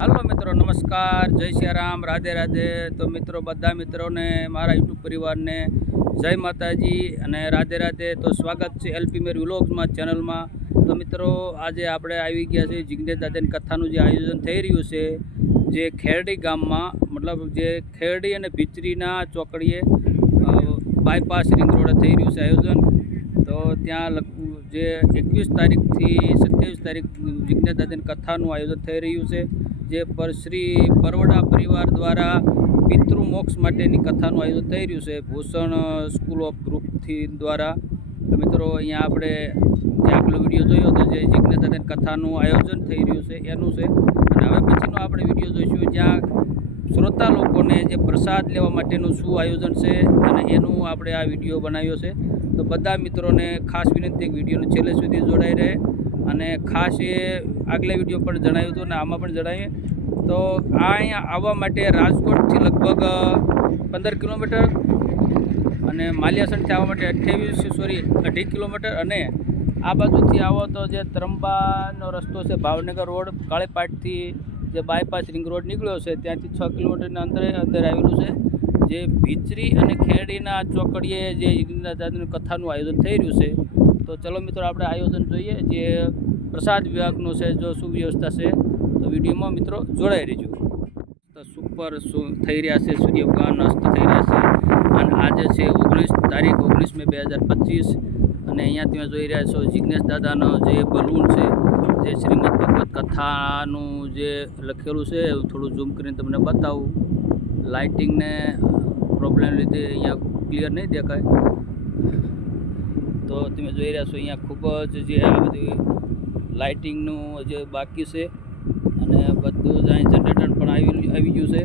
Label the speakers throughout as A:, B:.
A: હાલો મિત્રો, નમસ્કાર, જય શ્રી રામ રાધે રાધે. તો મિત્રો, બધા મિત્રોને, મારા યુટ્યુબ પરિવારને જય માતાજી અને રાધે રાધે. તો સ્વાગત છે એલપી મેર વિલોગ્સમાં, ચેનલમાં. તો મિત્રો, આજે આપણે આવી ગયા છે જિગ્નેશ દાદાની કથાનું જે આયોજન થઈ રહ્યું છે, જે ખેરડી ગામમાં, મતલબ જે ખેરડી અને ભીચરીના ચોકડીએ બાયપાસ રિંગ રોડે થઈ રહ્યું છે આયોજન. તો ત્યાં જે એકવીસ તારીખથી સત્યાવીસ તારીખ જિજ્ઞાસ દાદાની કથાનું આયોજન થઈ રહ્યું છે. જે પર શ્રી પરવડા પરિવાર દ્વારા પિતૃ મોક્ષ માટેની કથાનું આયોજન થઈ રહ્યું છે. ભૂષણ સ્કૂલ ઓફ ગ્રુપથી દ્વારા. મિત્રો, અહીંયા આપણે જે આગલો વીડિયો જોયો હતો, જે જિજ્ઞાસ કથાનું આયોજન થઈ રહ્યું છે, એનું છે. અને હવે પછીનો આપણે વીડિયો જોઈશું, જ્યાં શ્રોતા લોકોને જે પ્રસાદ લેવા માટેનું શું આયોજન છે અને એનું આપણે આ વીડિયો બનાવ્યો છે. તો બધા મિત્રોને ખાસ વિનંતી વિડીયોને છેલ્લે સુધી જોડાઈ રહે. અને ખાસ એ આગલા વીડિયો પણ જણાવ્યું હતું અને આમાં પણ જણાવીએ તો આ અહીંયા આવવા માટે રાજકોટથી લગભગ પંદર કિલોમીટર અને માલિયાસણથી આવવા માટે અઠ્યાવીસ, સોરી, અઢી કિલોમીટર અને આ બાજુથી આવો તો જે ત્રંબાનો રસ્તો છે, ભાવનગર રોડ, કાળીપાટથી જે બાયપાસ રિંગ રોડ નીકળ્યો છે, ત્યાંથી છ કિલોમીટરના અંતરે અંદર આવેલું છે. જે ભીચરી અને ખેડીના ચોકડીએ જે યજ્ઞના દાદીની કથાનું આયોજન થઈ રહ્યું છે તો ચલો મિત્રો, આપણે આયોજન જોઈએ. જે પ્રસાદ વિભાગનું છે, જો સુવ્યવસ્થા છે, તો વિડીયોમાં મિત્રો જોડાઈ રહેજો. તો સુપર થઈ રહ્યા છે સૂર્ય અસ્ત થઈ રહ્યા છે. અને આજે છે ઓગણીસ તારીખ, ઓગણીસ મે બે હજાર પચીસ. અને અહીંયા તમે જોઈ રહ્યા છો જિજ્ઞેશ દાદાનો જે બલૂન છે, જે શ્રીમદ ભગવત કથાનું જે લખેલું છે થોડું ઝૂમ કરીને તમને બતાવું. લાઇટિંગને પ્રોબ્લેમ લીધે અહીંયા ક્લિયર નહીં દેખાય. તો તમે જોઈ રહ્યા છો અહીંયા ખૂબ જ જે આ બધી લાઇટિંગનું જે બાકી છે અને બધું જ અહીં જનરેટર પણ આવી આવી ગયું છે.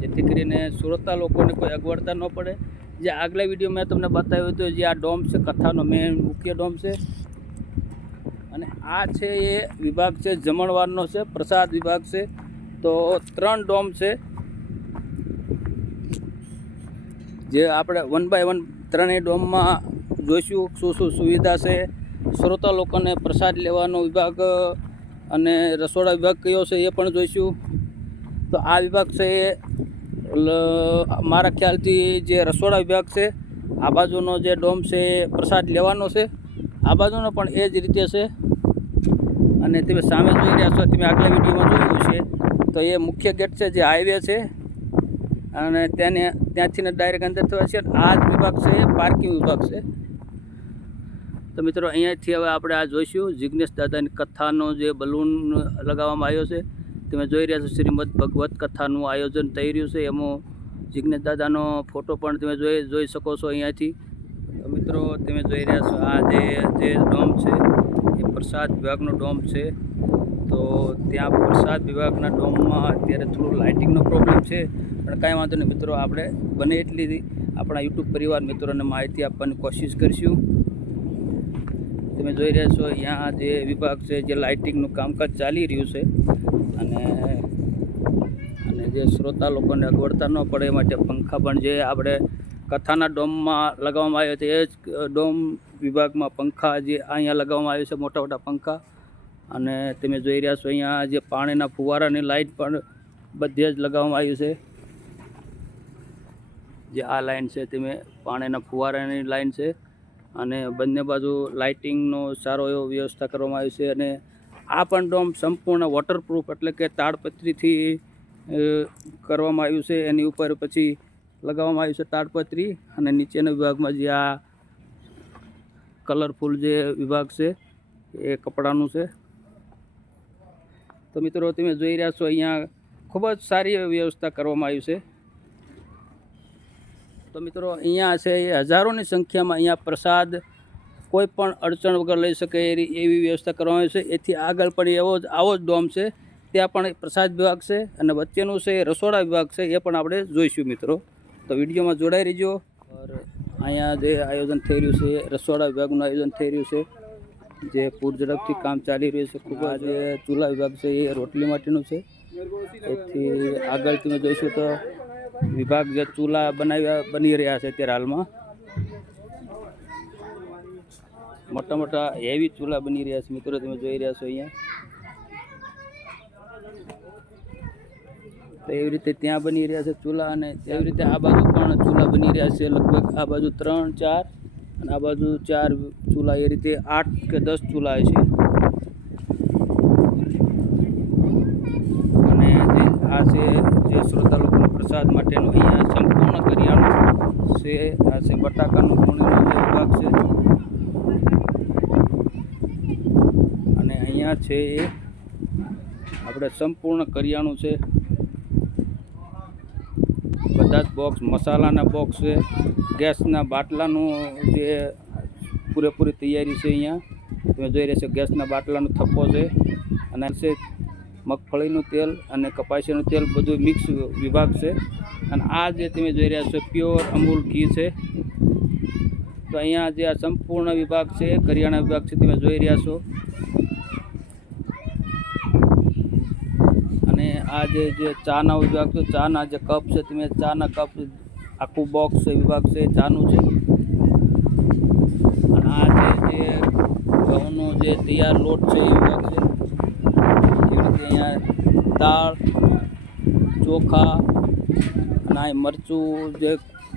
A: જેથી કરીને સુરતના લોકોને કોઈ અગવડતા ન પડે. જે આગલા વીડિયો મેં તમને બતાવ્યું હતું જે આ ડોમ છે, કથાનો મેન મુખ્ય ડોમ છે. અને આ છે એ વિભાગ છે, જમણવારનો છે, પ્રસાદ વિભાગ છે. તો ત્રણ ડોમ છે. જે આપણે વન બાય વન ત્રણેય ડોમમાં જોઈશું શું શું સુવિધા છે. શ્રોતા લોકોને પ્રસાદ લેવાનો વિભાગ અને રસોડા વિભાગ કયો છે એ પણ જોઈશું. તો આ વિભાગ છે એ મારા ખ્યાલથી જે રસોડા વિભાગ છે, આ બાજુનો જે ડોમ છે એ પ્રસાદ લેવાનો છે. આ બાજુનો પણ એ જ રીતે છે. અને તમે સામે જોઈ રહ્યા છો, તમે આગલા વિડીયોમાં જોયું છે તો એ મુખ્ય ગેટ છે જે હાઈવે છે. અને તેને ત્યાંથી ડાયરેક્ટ અંદર થવા છે. આ જ વિભાગ છે પાર્કિંગ વિભાગ છે. તો મિત્રો, અહીંયાથી હવે આપણે આ જોઈશું જિજ્ઞેશ દાદાની કથાનો જે બલૂન લગાવવામાં આવ્યો છે. તમે જોઈ રહ્યા છો શ્રીમદ ભગવત કથાનું આયોજન થઈ રહ્યું છે. એમાં જિજ્ઞેશ દાદાનો ફોટો પણ તમે જોઈ જોઈ શકો છો અહીંયાથી. તો મિત્રો, તમે જોઈ રહ્યા છો આ જે જે ડોમ છે, એ પ્રસાદ વિભાગનો ડોમ છે. તો ત્યાં પ્રસાદ વિભાગના ડોમમાં અત્યારે થોડું લાઇટિંગનો પ્રોબ્લેમ છે. પણ કાંઈ વાંધો નહીં મિત્રો, આપણે બને એટલી આપણા યુટ્યુબ પરિવાર મિત્રોને માહિતી આપવાની કોશિશ કરીશું. તમે જોઈ રહ્યા છો, અહીંયા જે વિભાગ છે, જે લાઇટિંગનું કામકાજ ચાલી રહ્યું છે. અને અને જે શ્રોતા લોકોને અગવડતા ન પડે એ માટે પંખા પણ જે આપણે કથાના ડોમમાં લગાવવામાં આવ્યો છે, એ જ ડોમ વિભાગમાં પંખા જે અહીંયા લગાવવામાં આવ્યો છે, મોટા મોટા પંખા. અને તમે જોઈ રહ્યા છો, અહીંયા જે પાણીના ફુવારાની લાઇટ પણ બધે જ લગાવવામાં આવ્યું છે. જે આ લાઈન છે, તમે પાણીના ફુવારાની લાઇન છે. અને બંને બાજુ લાઇટિંગનો સારો એવો વ્યવસ્થા કરવામાં આવી છે અને આ પણ ડોમ સંપૂર્ણ વોટરપ્રૂફ એટલે કે તાડપત્રીથી કરવામાં આવ્યું છે. એની ઉપર પછી લગાવવામાં આવ્યું છે તાડપત્રી અને નીચેના વિભાગમાં જે આ કલરફુલ જે વિભાગ છે એ કપડાનું છે. તો મિત્રો, તમે જોઈ રહ્યા છો, અહીંયા ખૂબ જ સારી વ્યવસ્થા કરવામાં આવી છે. તો મિત્રો, અહીંયા છે એ હજારોની સંખ્યામાં અહીંયા પ્રસાદ કોઈ પણ અડચણ વગર લઈ શકે એવી વ્યવસ્થા કરવામાં આવી છે. એથી આગળ પણ એવો જ, આવો જ ડોમ છે. ત્યાં પણ પ્રસાદ વિભાગ છે અને વચ્ચેનું છે એ રસોડા વિભાગ છે, એ પણ આપણે જોઈશું મિત્રો. તો વિડીયોમાં જોડાઈ રહેજો. અહીંયા જે આયોજન થઈ રહ્યું છે, રસોડા વિભાગનું આયોજન થઈ રહ્યું છે, જે પૂર ઝડપથી કામ ચાલી રહ્યું છે, ખૂબ જ જે ચૂલા વિભાગ છે એ રોટલી માટેનું છે. એથી આગળ તમે જોઈશું તો વિભાગ જે ચૂલા બનાવ્યા, બની રહ્યા છે અત્યારે હાલમાં. મોટા મોટા હેવી ચૂલા બની રહ્યા છે. મિત્રો, તમે જોઈ રહ્યા છો અહીંયા. તો એવી રીતે ત્યાં બની રહ્યા છે ચૂલા અને એવી રીતે આ બાજુ પણ ચૂલા બની રહ્યા છે. લગભગ આ બાજુ ત્રણ, ચાર અને આ બાજુ ચાર ચૂલા. એ રીતે આઠ કે દસ ચૂલા છે. અને આ છે, જે શ્રોતા પ્રસાદ માટેનું અહીંયા સંપૂર્ણ કરિયાણું છે. આ છે બટાકાનું પૂર્ણિમા જે વિભાગ છે. અને અહીંયા છે એ આપણે સંપૂર્ણ કરિયાણું છે. બધા જ બોક્સ મસાલાના બોક્સ છે. ગેસના બાટલાનું જે પૂરેપૂરી તૈયારી છે અહીંયા. તમે જોઈ રહ્યા છો ગેસના બાટલાનો થપ્પો છે. અને છે મગફળીનું તેલ અને કપાસીનું તેલ બધું મિક્સ વિભાગ છે. અને આ જે તમે જોઈ રહ્યા છો પ્યોર અમૂલ ઘી છે. તો અહીંયા જે આ સંપૂર્ણ વિભાગ છે, કરિયાણા વિભાગ છે, તમે જોઈ રહ્યા છો. અને આ જે જે ચાના વિભાગ છે, ચાના જે કપ છે, તમે ચાના કપ આખું બોક્સ વિભાગ છે, ચાનું છે. અને આ જે જે ઘઉંનો જે તૈયાર લોટ છે, એ વિભાગ છે. એવી અહીંયા દાળ, ચોખા અને આ મરચું જે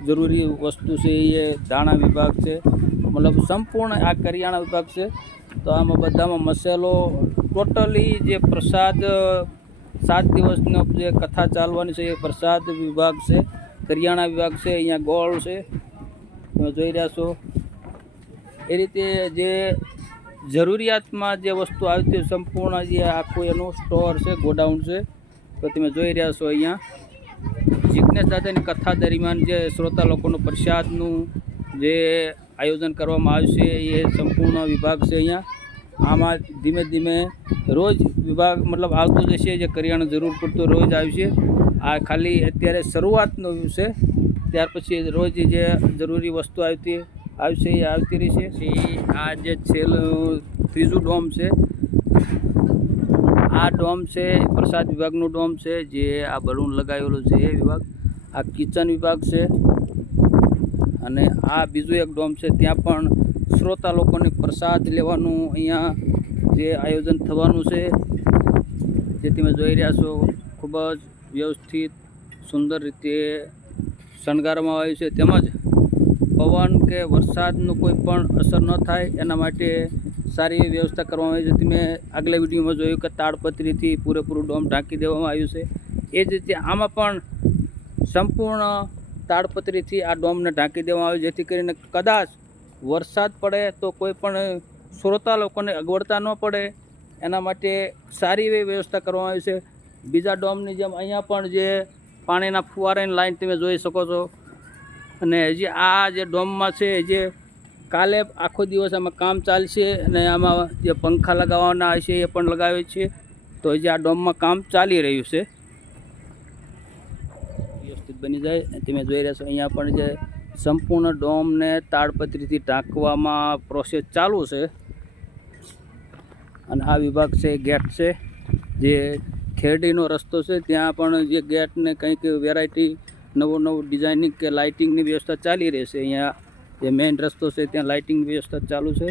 A: જરૂરી વસ્તુ છે એ ધાણા વિભાગ છે. મતલબ સંપૂર્ણ આ કરિયાણા વિભાગ છે. તો આમાં બધામાં મસાલો ટોટલી જે પ્રસાદ, સાત દિવસનો જે કથા ચાલવાની છે એ પ્રસાદ વિભાગ છે, કરિયાણા વિભાગ છે, અહીંયા ગોળ છે. તમે જોઈ રહ્યા છો. એ રીતે જે જરૂરિયાતમાં જે વસ્તુ આવી છે સંપૂર્ણ જે આખું એનું સ્ટોર છે, ગોડાઉન છે, તો તમે જોઈ રહ્યા છો અહીંયા. જીગ્નેશ દાદાની કથા દરમિયાન જે શ્રોતા લોકોનું પ્રસાદનું જે આયોજન કરવામાં આવ્યું છે, એ સંપૂર્ણ વિભાગ છે અહીંયા. આમાં ધીમે ધીમે રોજ વિભાગ મતલબ આવતો જશે, જે કરિયાણું જરૂર પડતું રોજ આવશે આ ખાલી અત્યારે શરૂઆતનો છે. ત્યાર પછી રોજ જે જરૂરી વસ્તુ આવતી આવશે, એ આવતી રહેશે. પછી આ જે છેલ્લું, ત્રીજું ડોમ છે, આ ડોમ છે, પ્રસાદ વિભાગનું ડોમ છે, જે આ બલૂન લગાવેલું છે, એ વિભાગ. આ કિચન વિભાગ છે. અને આ બીજું એક ડોમ છે, ત્યાં પણ શ્રોતા લોકોને પ્રસાદ લેવાનું અહીંયા જે આયોજન થવાનું છે, જે તમે જોઈ રહ્યા છો, ખૂબ જ વ્યવસ્થિત, સુંદર રીતે શણગારવામાં આવ્યું છે. તેમજ પવન કે વરસાદનું કોઈ પણ અસર ન થાય, એના માટે સારી એવી વ્યવસ્થા કરવામાં આવી. છે મેં આગલા વિડીયોમાં જોયું કે તાડપત્રીથી પૂરેપૂરું ડોમ ઢાંકી દેવામાં આવ્યું છે. એ જ રીતે આમાં પણ સંપૂર્ણ તાડપત્રીથી આ ડોમને ઢાંકી દેવામાં આવ્યું, જેથી કરીને કદાચ વરસાદ પડે તો કોઈ પણ શ્રોતા લોકોને અગવડતા ન પડે. એના માટે સારી એવી વ્યવસ્થા કરવામાં આવી છે. બીજા ડોમની જેમ અહીંયા પણ જે પાણીના ફુવારાની લાઈન તમે જોઈ શકો છો. અને હજી આ જે ડોમમાં છે, જે કાલે આખો દિવસ આમાં કામ ચાલશે અને આમાં જે પંખા લગાવવાના હશે એ પણ લગાવે છે. તો હજી આ ડોમમાં કામ ચાલી રહ્યું છે. વ્યવસ્થિત બની જાય. તમે જોઈ રહ્યા છો, અહીંયા પણ જે સંપૂર્ણ ડોમને તાડપત્રીથી ઢાંકવામાં પ્રોસેસ ચાલુ છે. અને આ વિભાગ છે ગેટ છે. જે ખેરડીનો રસ્તો છે, ત્યાં પણ જે ગેટને કંઈક વેરાયટી નવું નવું ડિઝાઇનિંગ કે લાઇટિંગની વ્યવસ્થા ચાલી રહેશે. અહીંયા જે મેઇન રસ્તો છે, ત્યાં લાઇટિંગ વ્યવસ્થા ચાલુ છે.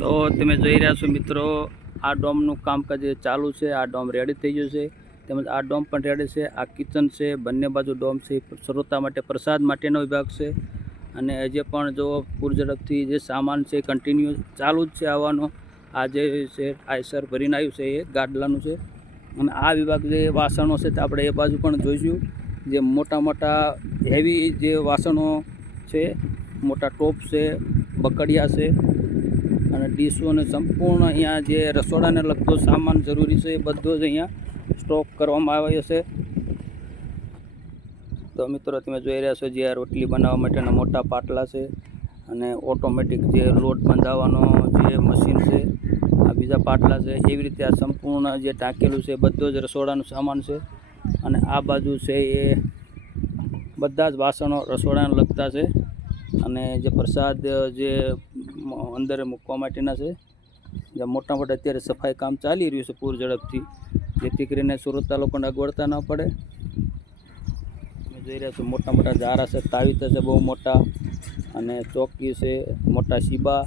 A: તો તમે જોઈ રહ્યા છો મિત્રો, આ ડોમનું કામકાજ ચાલુ છે, આ ડોમ રેડી થઈ ગયું છે. તેમજ આ ડોમ પણ રેડી છે. આ કિચન છે, બંને બાજુ ડોમ છે. શ્રોતા માટે, પ્રસાદ માટેનો વિભાગ છે. અને હજી પણ જો પૂરઝડપથી જે સામાન છે કન્ટિન્યુ ચાલુ જ છે આવવાનો, આ જે છે આયસર ભરીને આવ્યું છે, એ ગાડલાનું છે. અને આ વિભાગ જે વાસણો છે, તે આપણે એ બાજુ પણ જોઈશું. જે મોટા મોટા હેવી જે વાસણો છે, મોટા ટોપ છે, બકડિયા છે અને ડીશો અને સંપૂર્ણ અહીંયા જે રસોડાને લગતો સામાન જરૂરી છે એ બધો જ અહીંયા સ્ટોક કરવામાં આવ્યો છે. તો મિત્રો તમે જોઈ રહ્યા છો જે રોટલી બનાવવા માટેના મોટા પાટલા છે અને ઓટોમેટિક જે લોટ બંધાવવાનો જે મશીન છે, આ બીજા પાટલા છે, એવી રીતે આ સંપૂર્ણ જે ટાંકેલું છે બધો જ રસોડાનું સામાન છે. અને આ બાજુ છે એ બધા જ વાસણો રસોડાને લગતા છે. અને જે પ્રસાદ જે અંદર મૂકવા માટેના છે, જે મોટા મોટા અત્યારે સફાઈ કામ ચાલી રહ્યું છે પૂર ઝડપથી, જેથી કરીને સુરતના લોકોને અગવડતા ન પડે. જોઈ રહ્યા છો મોટા મોટા ઝારા છે, તાવીતા છે બહુ મોટા, અને ચોકી છે, મોટા શીબા,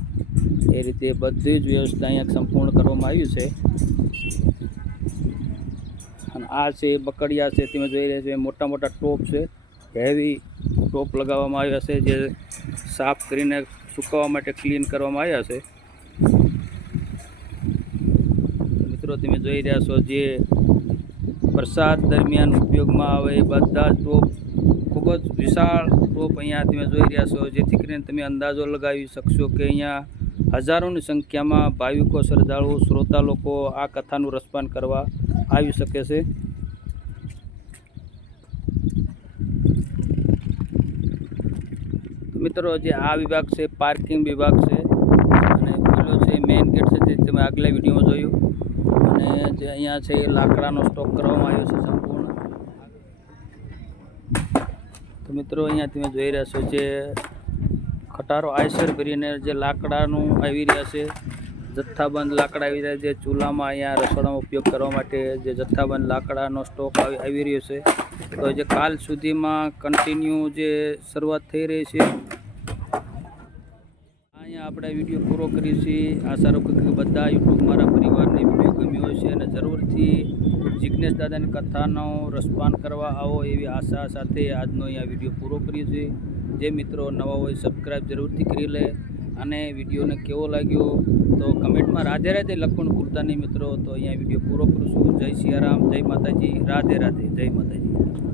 A: એ રીતે બધી જ વ્યવસ્થા અહીંયા સંપૂર્ણ કરવામાં આવી છે. આ છે, બકડિયા છે, તમે જોઈ રહ્યા છો મોટા મોટા ટોપ છે. હેવી ટોપ લગાવવામાં આવ્યા છે, જે સાફ કરીને સુકવવા માટે ક્લીન કરવામાં આવ્યા છે. મિત્રો, તમે જોઈ રહ્યા છો જે વરસાદ દરમિયાન ઉપયોગમાં આવે એ બધા જ ટોપ, ખૂબ જ વિશાળ ટોપ અહીંયા તમે જોઈ રહ્યા છો, જેથી કરીને તમે અંદાજો લગાવી શકશો કે અહીંયા હજારોની સંખ્યામાં ભાવિકો શ્રદ્ધાળુ શ્રોતા લોકો આ કથાનું રસપાન કરવા આવી શકે છે. મિત્રો, જે આ વિભાગ છે પાર્કિંગ વિભાગ છે, અને પેલો છે મેઇન ગેટ છે તે તમે આગલા વિડીયોમાં જોયું, અને જે અહીંયા છે, એ લાકડાનો સ્ટોક કરવામાં આવ્યો છે સંપૂર્ણ. તો મિત્રો, અહીંયા તમે જોઈ રહ્યા છો જે ખટારો આયસર કરીને જે લાકડાનું આવી રહ્યા છે, જથ્થાબંધ લાકડા આવી રહ્યા છે ચૂલામાં અહીંયા રસોડામાં ઉપયોગ કરવા માટે જે જથ્થાબંધ લાકડાનો સ્ટોક આવી રહ્યો છે. તો જે કાલ સુધીમાં કન્ટિન્યુ જે શરૂઆત થઈ રહી છે અહીંયા આપણે વીડિયો પૂરો કરીએ છીએ. આશા રાખું બધા યુટ્યુબ મારા પરિવારને વીડિયો ગમ્યો હશે અને જરૂરથી જિજ્ઞેશ દાદાની કથાનો રસપાન કરવા આવો એવી આશા સાથે આજનો અહીંયા વીડિયો પૂરો કરીએ છીએ. જે મિત્રો નવા હોય સબસ્ક્રાઈબ જરૂરથી કરી લે. અને વિડીયોને કેવો લાગ્યો તો કમેન્ટમાં રાધે રાધે લખવાનું ભૂલતા મિત્રો. તો અહીંયા વીડિયો પૂરો કરું છું. જય સિયારામ, જય માતાજી. રાધે રાધે, જય માતાજી.